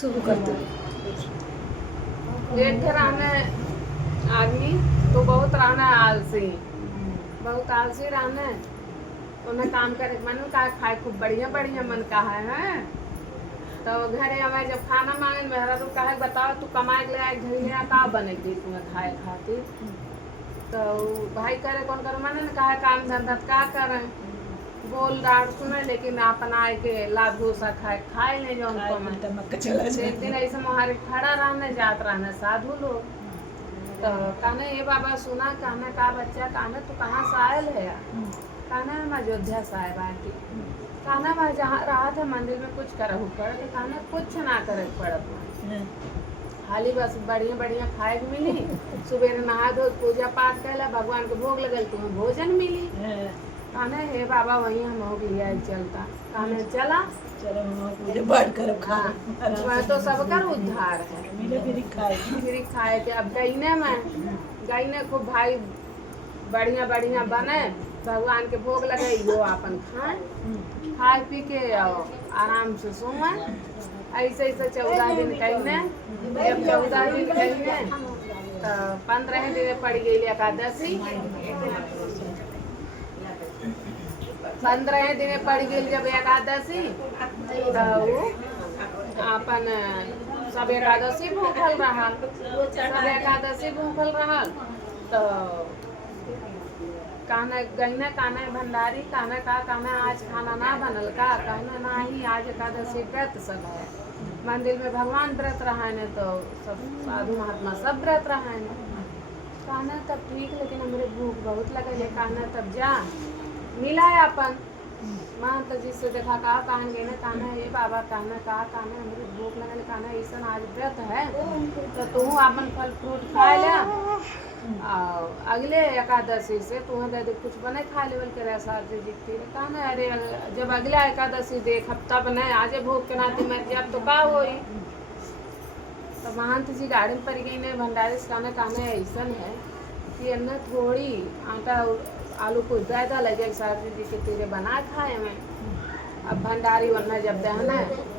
शुरू करते एक रहने आदमी तो बहुत रहना आलसी, बहुत आलसी रहने। उन्हें काम करे मन का खाए खूब बढ़िया बढ़िया मन का है। तो घरे आवे जब खाना मांगे मेहरा तो कहे बताओ तू कमाए ले आए घर ले का बनेगी तुम्हें खाए खातिर। तो भाई करे कौन करे मन ने कहा काम धंधा का करें बोल डांट सुने लेकिन अपन आए के लाभ भूसा खाए ले जो उनको मन एक दिन ऐसे मोहारी खड़ा रहने जात रहने साधु लोग। तो कहने ये बाबा सुना कहने का बच्चा कहने तू कहाँ से आयल है कहना हम अयोध्या से आए बाटी कहना मैं जहाँ रहा था मंदिर में कुछ करहु पड़ तो कहना कुछ ना करे पड़त खाली बस बढ़िया बढ़िया खाए के मिली सुबह नहा धो पूजा पाठ कैला भगवान के भोग लगल तुम्हें भोजन मिली कहने हे बाबा वहीं हम हो गया चलता कहने चला चलो बढ़ कर वह तो सबका उद्धार है फिर खाए के अब गईने में गईने खूब भाई बढ़िया बढ़िया बने भगवान के भोग लगे वो अपन खाए पी के आराम से सोए। ऐसे ऐसे 14 दिन कहने जब 14 दिन कहने तो 15 दिन पड़ गई एकादशी 15 दिन पड़ गई जब एकादशी तो अपन सब एकादशी भूखल रहा सब एकादशी भूखल रहा। तो कहना गईना कहना भंडारी कहना का कहना आज खाना ना बनल का कहना ना ही आज एकादशी व्रत सब है मंदिर में भगवान व्रत रहा ने तो सब साधु महात्मा सब व्रत रहा ने कहना तब ठीक लेकिन हमारे भूख बहुत लगे कहना तब जा मिला है अपन महंत जी से देखा कहा कहन गई ना कहना ये बाबा कहना कहा कहना हमारे भूख लगल कहना ऐसा आज व्रत है तो तू अपन फल फ्रूट खा लिया अगले एकादशी से तुम्हें दे कुछ बने खा लेवल के शादी जीती कहना अरे जब अगला एकादशी देख हफ्ता बने आज भोग के नाते मैं जब तो का होई। तो महंत जी गाड़ी में पड़ गई ने भंडारी से कहना ऐसा है कि अन्ना थोड़ी आटा आलू कुछ ज़्यादा लगे शादी जी के तेरे बना खाए में अब भंडारी वरना जब दहना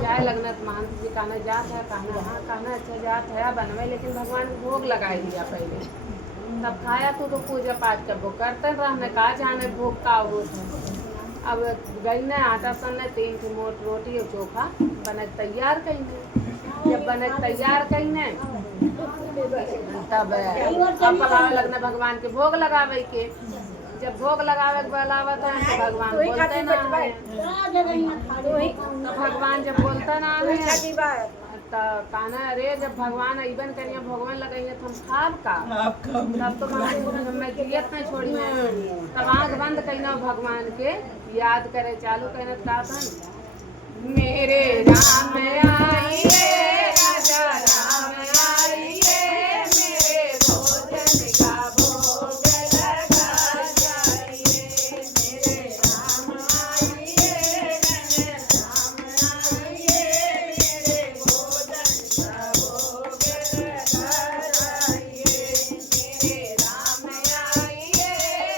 जाए लगना तो महंत जी कहना जात है कहना हाँ कहना अच्छा जात है बनवे लेकिन भगवान को भोग लगा दिया पहले तब खाया तो पूजा पाठ कर वो करते रहने का जाने भोग का वो अब गई ने आटा सन्ने 3 की मोट रोटी और चोखा बने तैयार कहीं जब बने तैयार कहीं तब अब लगना भगवान के भोग लगावे के जब भोग लगावे के बुलावत है तो भगवान बोलते ना है भगवान जब बोलते ना है तो कहना अरे जब भगवान अबन करिए भगवान लगाइए तो हम खाब का तब तो मैं कियत नहीं छोड़ी तब आँख बंद कहना भगवान के याद करे चालू कहना का बन मेरे राम आइए राजा राम आइए मेरे भोजन का भोग लगा जाइए मेरे राम आइए राम आइए मेरे भोजन का भोग लगा जाइए मेरे राम आइए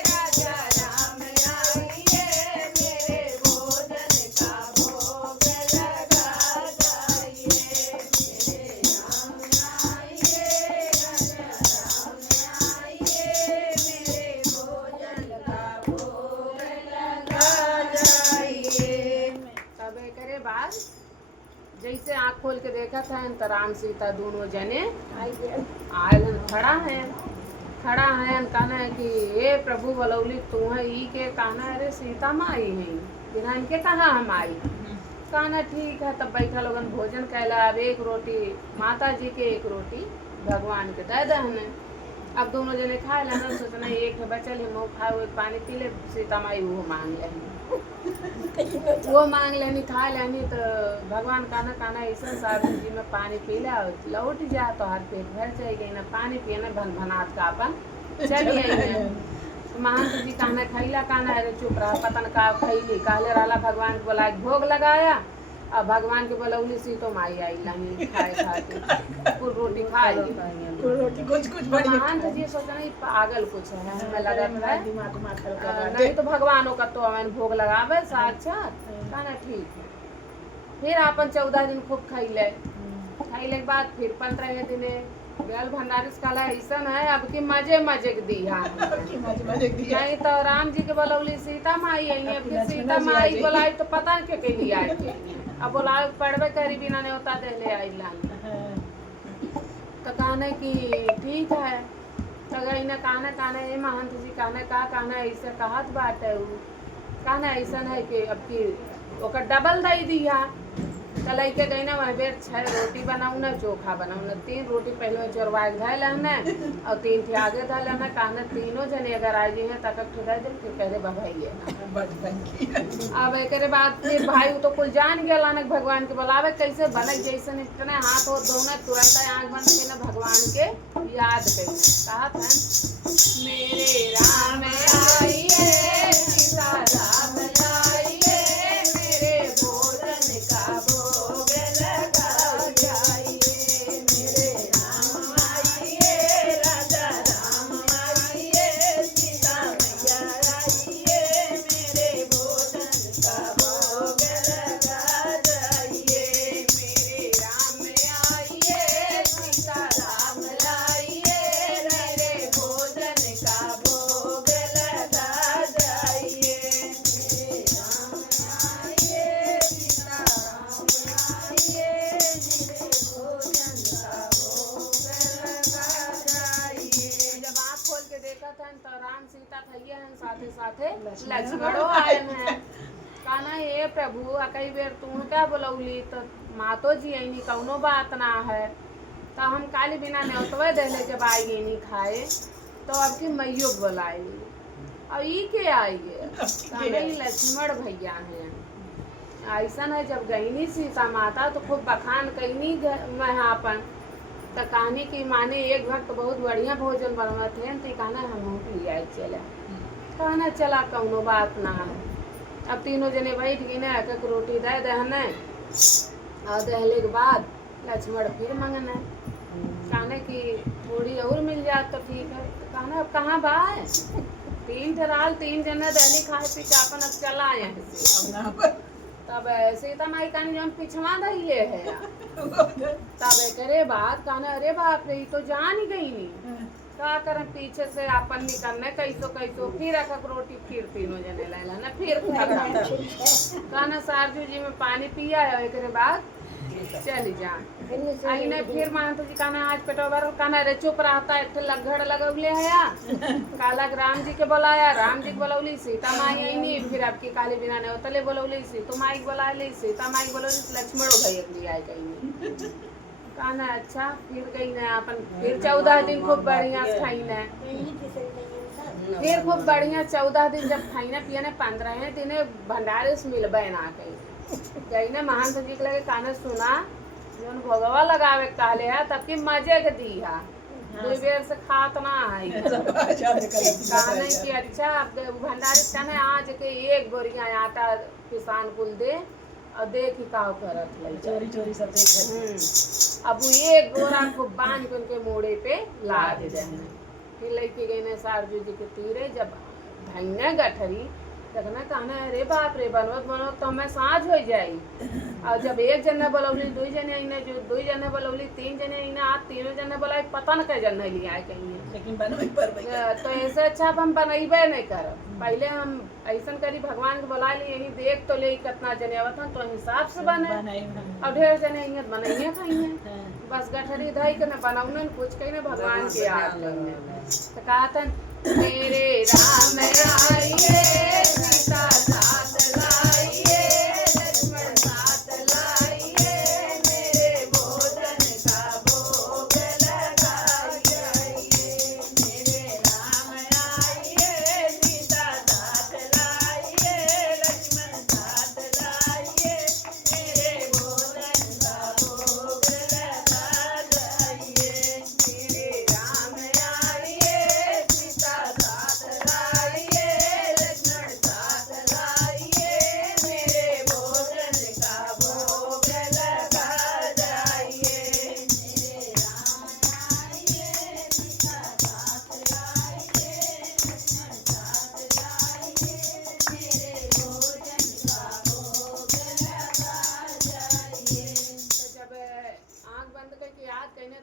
राजा राम आइए मेरे भोजन का भोग लगा जाइए मेरे राम आइए राजा राम आइए मेरे भोजन का भोग लगा जाइए। तब करे बाद जैसे आँख खोल के देखा था तो राम सीता दोनों जने आयल खड़ा है कहना है कि ये प्रभु बलौली तू है ई के कहना अरे सीता माँ आई है बिना इनके कहाँ हम आई कहना ठीक है। तब बैठा लोगन भोजन कैला अब एक रोटी माता जी के एक रोटी भगवान के दे दहने अब दोनों जने खा लेना सोचना एक बचल है मुँह खाए हुए पानी पी ले सीता माई वो मांग लेनी वो मांग लेनी खा लेनी तो भगवान कहना ऐसा साधु जी में पानी पी ले लौट जा तो हर पेट भर जाएगी ना पानी पिए ना भन भनात का अपन चलिए महंत जी कहना खैला कहना अरे चुप रहा पतन का खैली कहले रहला भगवान को बोला भोग लगाया अब भगवान के बोलौली सी तो माई आई लानी खाए खाते कुल रोटी खाई रोटी कुछ बढ़िया महंत जी सोचना पागल कुछ है हमें लगा नहीं तो भगवानों का तो हमें भोग लगावे साक्षात कहना ठीक है। फिर अपन 14 दिन खूब खैले अइले के बाद फिर 15 दिने गल भंडारिस काला ऐसन है अब की मजे मजे के दिया की मजे दिया नहीं तो राम जी के बोलौली सीता माई आई है फिर सीता माई बोलाई तो पता नहीं के लिए आई थी अब बोला पढ़वे करी बिना ने होता दे ले आई लान तो कहने की ठीक है तो गई ने कहने ये महंत जी कहने ऐसे कहत बात है कहना ऐसा है कि अब की ओकर डबल दई दिया तो लैके गई ना वहाँ बेर 6 रोटी बनाऊ ना चोखा बनाऊ ना 3 रोटी पहले चोरवा धैल है और 3 थे आगे धैल है कहना तीनों जने अगर आ जाइए तक ठुदा दे फिर कह दे भगाइए अब एक बाद फिर भाई तो कुल जान गया लानक भगवान के बुलावे कैसे बने जैसे इतने हाथ हो धोने तुरंत आँख बंद के ना भगवान के याद करना कहा था मेरे राम आइए सीता राम आइए मेरे भोजन का भोग लगा जाइए मेरे राम आइए राजा राम आइए सीता मैया आइए मेरे भोजन का भोग लगा जाइए मेरे राम आइए सीता राम आइए मेरे भोजन का भोग लगा जाइए मेरे राम आइए सीता राम आइए मेरे भोजन का भोग लगा जाइए जब आँख खोल के देखा था तो राम सीता थैया हैं साथे साथे लक्ष्मणो आए हैं कहना ये प्रभु कई बेर तू क्या बोलौली तो मातो जी ऐनी कौनो बात ना है तो हम काली बिना न्योतवे देले जब आई नहीं खाए तो अब की मैयो बोलाई और ई के आई कहना ये लक्ष्मण भैया हैं ऐसा है जब गईनी सीता माता तो खूब बखान कैनी महापन तो कहानी की माने एक भक्त बहुत बढ़िया भोजन बनवा थे तो कहना हम लिया चला कहना चला कौनो बात ना है अब तीनों जने बैठ गई ना एक एक रोटी दे दहने और दहले के बाद लक्ष्मण फिर मंगना कहने की थोड़ी और मिल जाए तो ठीक है तो कहना अब कहाँ बा 3 ठराल 3 जने दहली खाए पी के अपन अब चला आए हैं तब सीता माई कहनी हम पिछवा दहिले है तब करे बात कहना अरे बाप रे तो जान ही गई नहीं का करम पीछे से अपन निकलने कैसो कैसो फिर एक रोटी फिर तीनों जने लाला ना फिर कहना सारजू जी में पानी पिया है एक बाद चली जा आईने फिर महंत जी कहना आज पेटो भर कहना रे चुप रहता एक लगड़ लगौले है काला राम जी के बुलाया राम जी के बोलौली सीता माई आईनी फिर आपकी काली बिना ने उतले बोलौली सीता माई के बुला ली सीता माई बोलौली लक्ष्मणो भैया के लिए आई गई कहना अच्छा फिर गई ना अपन फिर 14 दिन खूब बढ़िया खाई ना फिर खूब बढ़िया 14 दिन जब खाई ना पिया ने 15 दिन भंडारे से मिलबे ना गई ना महंत जी के लगे कहना सुना जोन भोगवा लगावे कहले है तब की मजे के दी है 2 बेर से खात ना है कहने की अच्छा भंडारे कहने आज के एक बोरिया आटा किसान कुल दे और देख ही काव करत लई चोरी चोरी सब देख अब वो एक गोरा को बांध के उनके मोड़े पे ला दे देना फिर लेके गए ने सारजू जी के तीरे जब धैने गठरी देखना कहना अरे बाप रे बनवत बनवत तो हमें साँझ हो जाई और जब एक जने बोलौली 2 जने आईने जो 2 जने बोलौली 3 जने आईने आज 3 जने बोलाई पता न कै जने लिए आए कहीं लेकिन बनवे पर तो ऐसे अच्छा अब हम बनैबे नहीं करब पहले हम ऐसा करी भगवान के बुला ली यही देख तो ले कितना जने आवत हन तो हिसाब से बने और ढेर जने आइए बनाइए खाइए बस गठरी धई के न बनाउन कुछ कहीं न भगवान के याद तो कहतन मेरे राम आइए सीता साथ लाइए लक्ष्मण साथ लाइए मेरे भोजन का भोग लगा जाइए मेरे राम आइए सीता साथ लाइए लक्ष्मण साथ लाइए मेरे भोजन का भोग लगा जाइए मेरे राम आइए सीता साथ लाइए लक्ष्मण साथ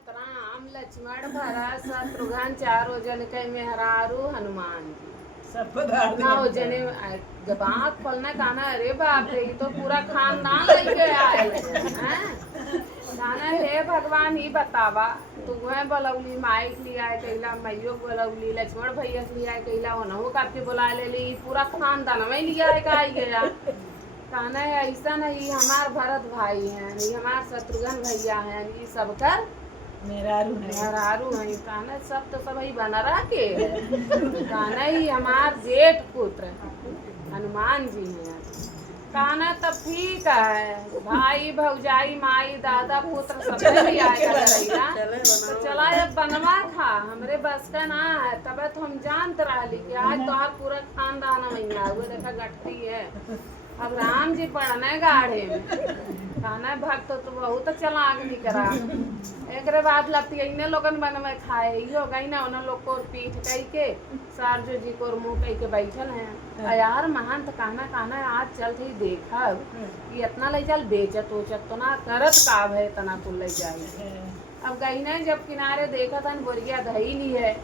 राम लक्ष्मण भरत शत्रुघ्न चारों जन के मेहरारू हनुमान जी सब पधार ना हो जने जब आँख खोलने का ना अरे बाप रे ये तो पूरा खानदान लेके आए जाना हे भगवान ही बतावा तुम्हें बोलौली माई के लिए आए कैला मैयो बोलौली लक्ष्मण भैया के लिए आए कैला ओनहु काफी बुला ले ली पूरा खानदान में लिया है का आई गया कहना है ऐसा नहीं हमार भरत भाई हैं ये हमार शत्रुघ्न भैया हैं ये सब कर मेहरारू है मेहरारू है कहना सब तो सब ही बना रहा के कहना ही हमार जेठ पुत्र हनुमान जी हैं कहना तब ठीक है भाई भौजाई माई दादा पुत्र सब भी आएगा तो चला अब बनवा खा हमरे बस का ना है तब तो हम जानते रही कि आज तो आप पूरा खानदान मैया वो देखा गठरी है अब राम जी पढ़ने गाढ़े में कहना भक्त तो बहुत चलाक भी करा एक बाद लगती है इन्हें लोगन बन में खाए ही हो गई ना उन्हें लोग को पीठ कही के सारजो जी को मुँह कही के बैठल है यार महंत कहना आज चल थी देखा कि इतना ले चल बेचत उचत तो ना करत काब है तना कुल ले जाए अब गई ना जब किनारे देखा था बोरिया धई ली है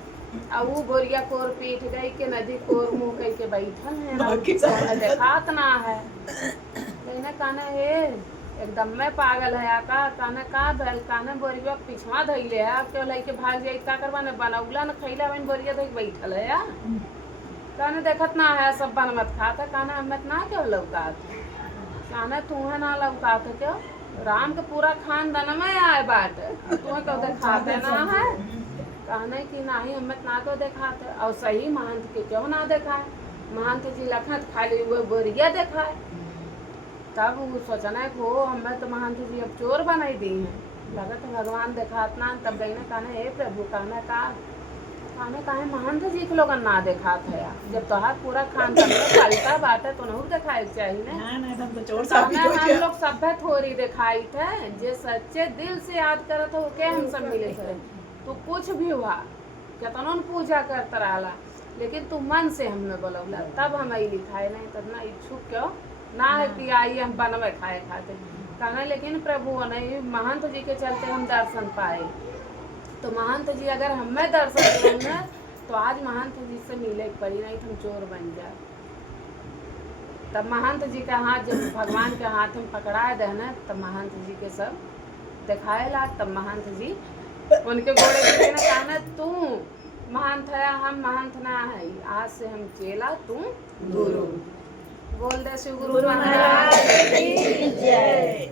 अब वो बोरिया कोर पीठ गई के नदी कोर मुँह कही के बैठल है देखात ना है कहना कहना हे एकदम में पागल है आका कहना का भैल कहना बोरिया पिछवा धैले है अब क्यों लेके भाग जाए का करवा न बनौला न खैला बन बोरिया धोके बैठल है या कहना देखत ना है सब बन मत खाता कहना हमें ना क्यों लौकात कहना तू है ना लौकात क्यों राम के पूरा खानदान में आए बाट तुम्हें क्यों देखाते ना है कहना कि नहीं हमें ना क्यों देखाते और सही महंत के क्यों ना देखाए महंत जी लखत खाली वो बोरिया देखाए तब वो सोचना है हो हमें तो महंत जी अब चोर बनाई दी हैं लगत भगवान देखात ना तब गई ना कहना हे प्रभु कहना कहा महंत जी के लोग ना देखात है जब तो पूरा खानदान में पलटा बात है तो नहीं दिखाए चाहिए हम लोग सब थोड़ी दिखाई थे जे सच्चे दिल से याद करत हो के हम सब मिले थे तू कुछ भी हुआ कितना पूजा करता रहा लेकिन तू मन से हमें बोलौला तब हम लिखाए नहीं तब ना इच्छुक क्यों ना है कि आइए हम बनवे खाए खाते कहना लेकिन प्रभु नहीं महंत जी के चलते हम दर्शन पाए तो महंत जी अगर हमें दर्शन देंगे तो आज महंत जी से मिले पड़ी नहीं तो हम चोर बन जाए तब महंत जी का हाथ जब भगवान के हाथ में पकड़ाए देना तब महंत जी के सब दिखाए ला तब महंत जी उनके घोड़े के कहना तू महंत है हम महंत ना है आज से हम चेला तू गुरु बोल दे शिव गुरु महाराज की जय।